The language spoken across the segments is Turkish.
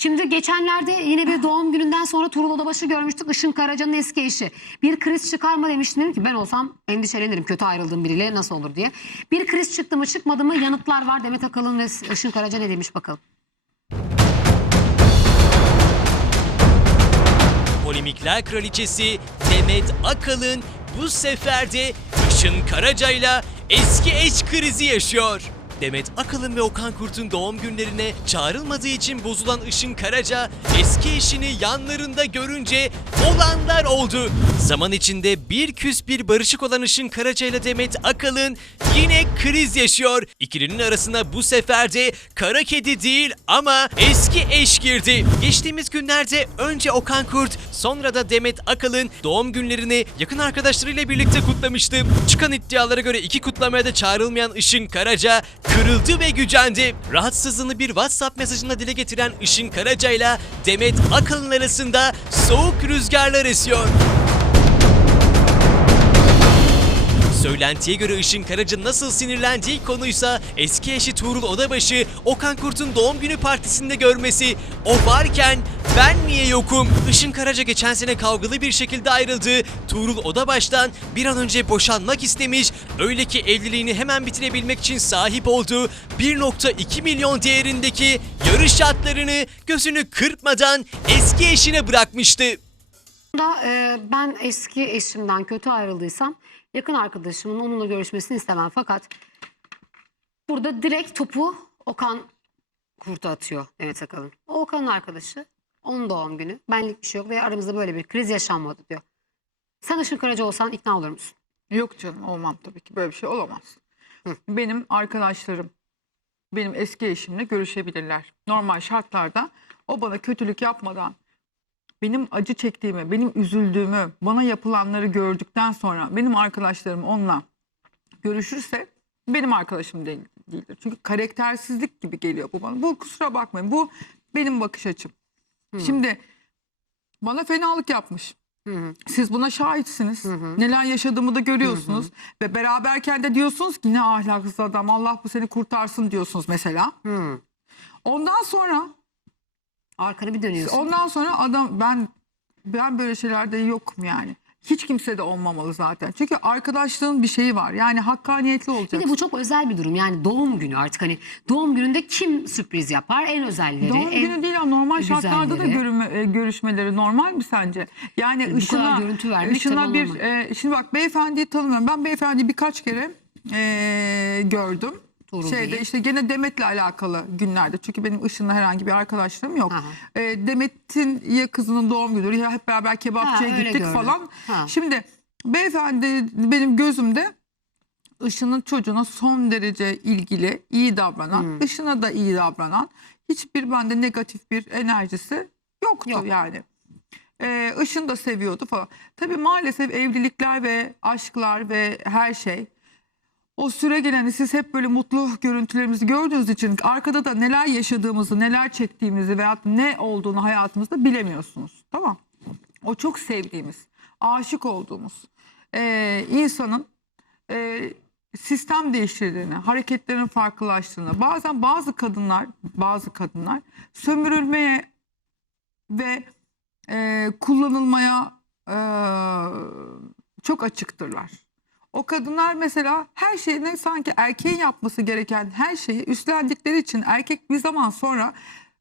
Şimdi geçenlerde yine bir doğum gününden sonra Tuğrul Odabaşı görmüştük. Işın Karaca'nın eski eşi. Bir kriz çıkar mı demiştim. Ki ben olsam endişelenirim kötü ayrıldığım biriyle nasıl olur diye. Bir kriz çıktı mı çıkmadı mı yanıtlar var. Demet Akalın ve Işın Karaca ne demiş bakalım. Polemikler kraliçesi Demet Akalın bu sefer de Işın Karaca'yla eski eş krizi yaşıyor. Demet Akalın ve Okan Kurt'un doğum günlerine çağrılmadığı için bozulan Işın Karaca eski eşini yanlarında görünce olanlar oldu. Zaman içinde bir küs bir barışık olan Işın Karaca ile Demet Akalın yine kriz yaşıyor. İkilinin arasına bu sefer de kara kedi değil ama eski eş girdi. Geçtiğimiz günlerde önce Okan Kurt sonra da Demet Akalın doğum günlerini yakın arkadaşlarıyla birlikte kutlamıştı. Çıkan iddialara göre iki kutlamaya da çağrılmayan Işın Karaca kırıldı ve gücendi. Rahatsızlığını bir WhatsApp mesajında dile getiren Işın Karaca ile Demet Akalın arasında soğuk rüzgarlar esiyor. Söylentiye göre Işın Karaca nasıl sinirlendiği konuysa eski eşi Tuğrul Odabaşı Okan Kurt'un doğum günü partisinde görmesi. O varken ben niye yokum? Işın Karaca geçen sene kavgalı bir şekilde ayrıldı. Tuğrul Odabaş'tan bir an önce boşanmak istemiş. Öyle ki evliliğini hemen bitirebilmek için sahip olduğu 1.2 milyon değerindeki yarış atlarını gözünü kırpmadan eski eşine bırakmıştı. Da, e, ben eski eşimden kötü ayrıldıysam yakın arkadaşımın onunla görüşmesini istemem. Fakat burada direkt topu Okan Kurt'a atıyor Demet Akalın. O Okan'ın arkadaşı. Onun doğum günü. Benlik bir şey yok ve aramızda böyle bir kriz yaşanmadı diyor. Sen Işın Karaca olsan ikna olur musun? Yok canım olmam tabii ki böyle bir şey olamaz. Hı. Benim arkadaşlarım benim eski eşimle görüşebilirler. Normal şartlarda o bana kötülük yapmadan benim acı çektiğimi, benim üzüldüğümü, bana yapılanları gördükten sonra benim arkadaşlarım onunla görüşürse benim arkadaşım değil, değildir. Çünkü karaktersizlik gibi geliyor bu bana. Bu kusura bakmayın. Bu benim bakış açım. Hı. Şimdi bana fenalık yapmış. Hı hı. Siz buna şahitsiniz. Hı hı. Neler yaşadığımı da görüyorsunuz. Ve beraberken de diyorsunuz ki ne ahlaksız adam Allah bu seni kurtarsın diyorsunuz mesela. Hı. Ondan sonra Arkanı bir dönüyorsun. ondan sonra adam ben ben böyle şeylerde yokum yani. Hiç kimse de olmamalı zaten. Çünkü arkadaşlığın bir şeyi var. Yani hakkaniyetli Bir olacak. de bu çok özel bir durum. Yani doğum günü artık hani doğum gününde kim sürpriz yapar? En özelleri. Doğum en... günü değil ama normal şartlarda da güzelleri. görünme, e, görüşmeleri normal mi sence? Yani bu ışına, görüntü vermek ışına bir e, şimdi bak beyefendiyi tanımıyorum. Ben beyefendiyi birkaç kere e, gördüm. Tuğrul Şeyde Bey'i. işte gene Demet'le alakalı günlerde. Çünkü benim Işın'la herhangi bir arkadaşlığım yok. Aha. E, Demet'in ya kızının doğum günü ya hep beraber kebapçıya Ha, gittik gördüm. falan. Ha. Şimdi beyefendi benim gözümde Işın'ın çocuğuna son derece ilgili, iyi davranan, Hmm. Işın'a da iyi davranan, hiçbir bende negatif bir enerjisi yoktu Yok. yani. Ee, Işın da seviyordu falan. Tabii maalesef evlilikler ve aşklar ve her şey o süre geleni siz hep böyle mutlu görüntülerimizi gördüğünüz için arkada da neler yaşadığımızı, neler çektiğimizi veya ne olduğunu hayatımızda bilemiyorsunuz. Tamam. O çok sevdiğimiz, aşık olduğumuz ee, insanın e, sistem değiştirdiğini, hareketlerin farklılaştığını, bazen bazı kadınlar, bazı kadınlar sömürülmeye ve e, kullanılmaya e, çok açıktırlar. O kadınlar mesela her şeyini sanki erkeğin yapması gereken her şeyi üstlendikleri için erkek bir zaman sonra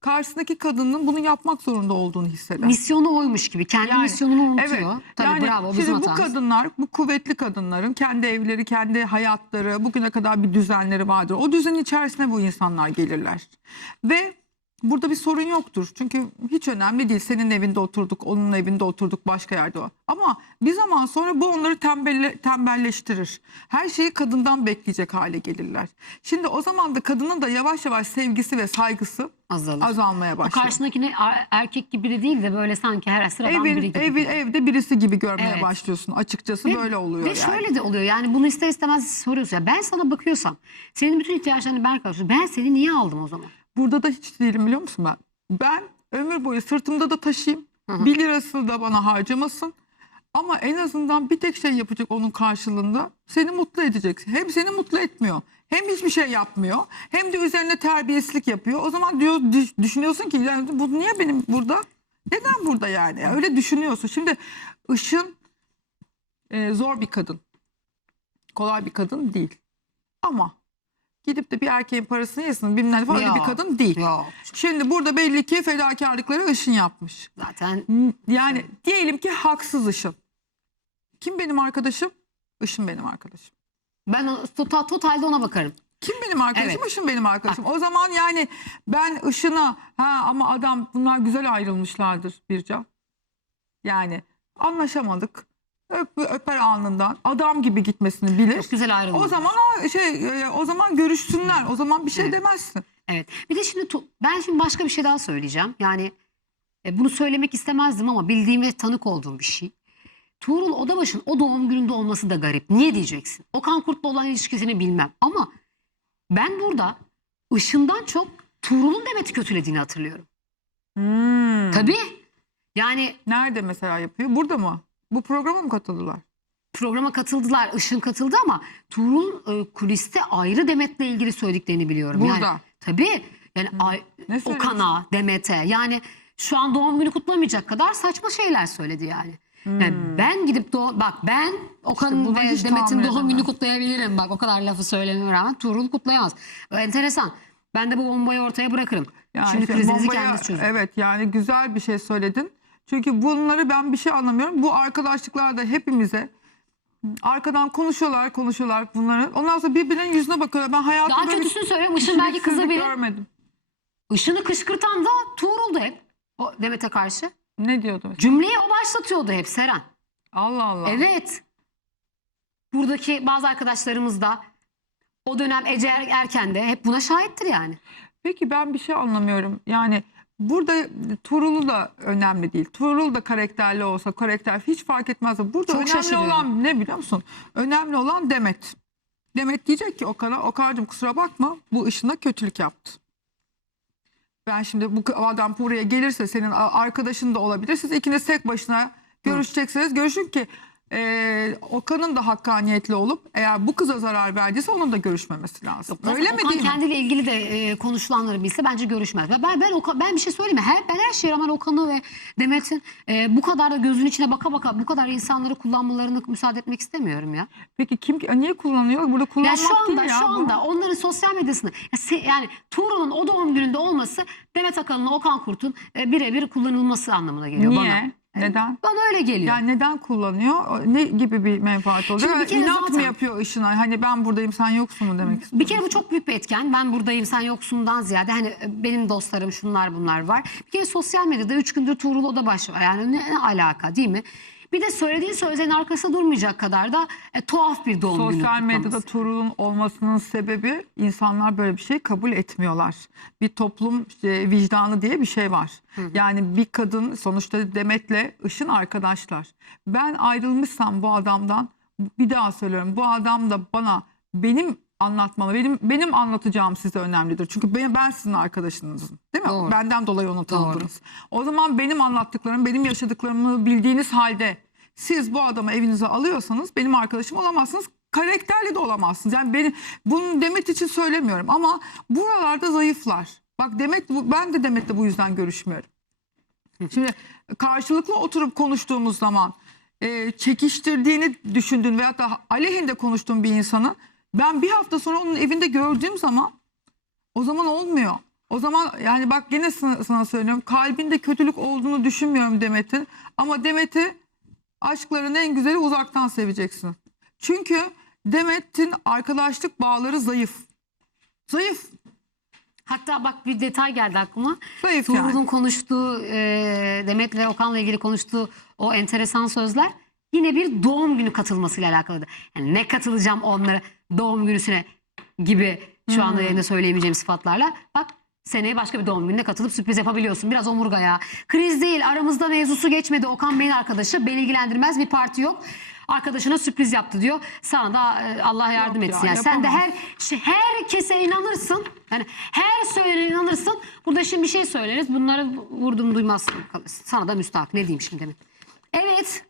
karşısındaki kadının bunu yapmak zorunda olduğunu hisseder. Misyonu oymuş gibi. Kendi Yani, misyonunu unutuyor. Evet. Tabii yani bravo şimdi bizim bu hatamız. kadınlar, bu kuvvetli kadınların kendi evleri, kendi hayatları, bugüne kadar bir düzenleri vardır. O düzenin içerisine bu insanlar gelirler. Ve burada bir sorun yoktur. Çünkü hiç önemli değil. Senin evinde oturduk, onun evinde oturduk, başka yerde o. Ama bir zaman sonra bu onları tembelle, tembelleştirir. Her şeyi kadından bekleyecek hale gelirler. Şimdi o zaman da kadının da yavaş yavaş sevgisi ve saygısı Azalır. azalmaya O başlıyor. karşındakine er- erkek gibi de değil de böyle sanki her sıradan Evin, biri gibi. evi, evde birisi gibi görmeye Evet. başlıyorsun. Açıkçası Ve- böyle oluyor Ve yani. şöyle de oluyor yani bunu ister istemez soruyorsun. Ya ben sana bakıyorsam senin bütün ihtiyaçlarını ben karşılıyorum. Ben seni niye aldım o zaman? Burada da hiç değilim biliyor musun ben? Ben ömür boyu sırtımda da taşıyayım. Hı hı. Bir lirasını da bana harcamasın. Ama en azından bir tek şey yapacak onun karşılığında seni mutlu edecek. Hem seni mutlu etmiyor hem hiçbir şey yapmıyor hem de üzerine terbiyesizlik yapıyor. O zaman diyor düş- düşünüyorsun ki yani bu niye benim burada? Neden burada yani? Öyle düşünüyorsun. Şimdi Işın e, zor bir kadın. Kolay bir kadın değil. Ama gidip de bir erkeğin parasını yesin bilmem ne falan öyle bir Yok, kadın değil. Yok. Şimdi burada belli ki fedakarlıkları Işın yapmış. Zaten Yani diyelim ki haksız Işın. Kim benim arkadaşım? Işın benim arkadaşım. ben o- total, totalde ona bakarım. Kim benim arkadaşım? Evet. Işın benim arkadaşım. O zaman yani ben Işın'a ha ama adam bunlar güzel ayrılmışlardır Bircan. Yani anlaşamadık. Öp, öper alnından. Adam gibi gitmesini bilir. Çok güzel ayrıldı. O zaman şey e, o zaman görüşsünler. O zaman bir şey Evet. demezsin. Evet. Bir de şimdi ben şimdi başka bir şey daha söyleyeceğim. Yani e, bunu söylemek istemezdim ama bildiğim ve tanık olduğum bir şey. Tuğrul Odabaş'ın o doğum gününde olması da garip. Niye diyeceksin? Okan Kurt'la olan ilişkisini bilmem. Ama ben burada Işın'dan çok Tuğrul'un Demet'i kötülediğini hatırlıyorum. Hmm. Tabii. Yani Nerede mesela yapıyor? Burada mı? Bu programa mı katıldılar? programa katıldılar. Işın katıldı ama Tuğrul e, kuliste ayrı Demet'le ilgili söylediklerini biliyorum. Burada. Yani, tabii. Yani ay, Ne? Okan'a, Demet'e yani şu an doğum günü kutlamayacak kadar saçma şeyler söyledi yani. Yani ben gidip doğ bak ben Okan'ın Hmm. buna ve Demet'in doğum gününü kutlayabilirim. Bak o kadar lafı söylememe rağmen Tuğrul kutlayamaz. Enteresan. Ben de bu bombayı ortaya bırakırım. Yani Şimdi işte krizinizi bombaya- kendiniz çözün. Evet yani güzel bir şey söyledin. Çünkü bunları ben bir şey anlamıyorum. Bu arkadaşlıklarda hepimize arkadan konuşuyorlar konuşuyorlar bunları. Ondan sonra birbirlerinin yüzüne bakıyorlar. Ben hayatımda Daha kötüsünü söyleyeyim. Işın belki kızabilir. görmedim. Işın'ı kışkırtan da Tuğrul'du hep. O Demet'e karşı. Ne diyordu? mesela? Cümleyi o başlatıyordu hep Seren. Allah Allah. Evet. Buradaki bazı arkadaşlarımız da o dönem Ece Er- Erken de hep buna şahittir yani. Peki ben bir şey anlamıyorum. Yani burada Tuğrul'u da önemli değil. Tuğrul da karakterli olsa karakter hiç fark etmez. Burada Çok önemli şaşırıyorum. olan ne biliyor musun? Önemli olan Demet. Demet diyecek ki Okan'a Okan'cığım kusura bakma bu ışına kötülük yaptı. Ben şimdi bu adam buraya gelirse senin arkadaşın da olabilir. Siz ikiniz tek başına görüşeceksiniz. Görüşün ki e, Okan'ın da hakkaniyetli olup eğer bu kıza zarar verdiyse onun da görüşmemesi lazım. Zaten Öyle mi Okan değil mi? kendiyle ilgili de e, konuşulanları bilse bence görüşmez. Ben ben ben, Okan- ben bir şey söyleyeyim mi? Her, ben her şeye rağmen Okan'ı ve Demet'in e, bu kadar da gözün içine baka baka bu kadar insanları kullanmalarını müsaade etmek istemiyorum ya. Peki kim niye kullanıyor? Burada Ya kullanmak şu anda değil ya. şu bu. anda onların sosyal medyasını ya se- yani Tuğrul'un o doğum gününde olması Demet Akalın'la Okan Kurt'un e, birebir kullanılması anlamına geliyor Niye? bana. Neden? Bana öyle geliyor. Yani neden kullanıyor? Ne gibi bir menfaat oluyor? Şimdi bir kere İnat mı zaten- yapıyor işine? Hani ben buradayım sen yoksun mu demek istiyor? Bir kere bu çok büyük bir etken. Ben buradayım sen yoksundan ziyade hani e, benim dostlarım şunlar bunlar var. Bir kere sosyal medyada üç gündür Tuğrul o da baş var. Yani ne, ne alaka değil mi? Bir de söylediği sözlerin arkasında durmayacak kadar da e, tuhaf bir doğum günü Sosyal medyada kutlaması. Tuğrul'un olmasının sebebi insanlar böyle bir şey kabul etmiyorlar. Bir toplum işte, vicdanı diye bir şey var. Yani bir kadın sonuçta Demet'le Işın arkadaşlar. Ben ayrılmışsam bu adamdan bir daha söylüyorum bu adam da bana benim anlatmalı. Benim benim anlatacağım size önemlidir. Çünkü ben, ben sizin arkadaşınızım. Değil mi? Doğru. Benden dolayı onu tanıdınız. O zaman benim anlattıklarım, benim yaşadıklarımı bildiğiniz halde siz bu adamı evinize alıyorsanız benim arkadaşım olamazsınız. Karakterli de olamazsınız. Yani benim bunu Demet için söylemiyorum ama buralarda zayıflar. Bak Demet ben de Demet'le bu yüzden görüşmüyorum. Şimdi karşılıklı oturup konuştuğumuz zaman e, çekiştirdiğini düşündüğün veyahut da aleyhinde konuştuğun bir insanı ben bir hafta sonra onun evinde gördüğüm zaman o zaman olmuyor. O zaman yani bak gene sana, sana söylüyorum kalbinde kötülük olduğunu düşünmüyorum Demet'in ama Demet'i aşkların en güzeli uzaktan seveceksin. Çünkü Demet'in arkadaşlık bağları zayıf. Zayıf. Hatta bak bir detay geldi aklıma. Zayıf Tuğrul'un yani. konuştuğu e, Demet'le Okan'la ilgili konuştuğu o enteresan sözler yine bir doğum günü katılmasıyla alakalıydı. Yani ne katılacağım onlara doğum günüsüne gibi şu anda yayında söyleyemeyeceğim sıfatlarla. Bak seneye başka bir doğum gününe katılıp sürpriz yapabiliyorsun. Biraz omurga ya. Kriz değil aramızda mevzusu geçmedi. Okan Bey'in arkadaşı beni ilgilendirmez bir parti yok. Arkadaşına sürpriz yaptı diyor. Sana da e, Allah yardım Yok ya, etsin. Yani sen de her şey, herkese inanırsın. Yani her söylene inanırsın. Burada şimdi bir şey söyleriz. Bunları vurdum duymazsın kalırsın. Sana da müstahak. Ne diyeyim şimdi? Evet.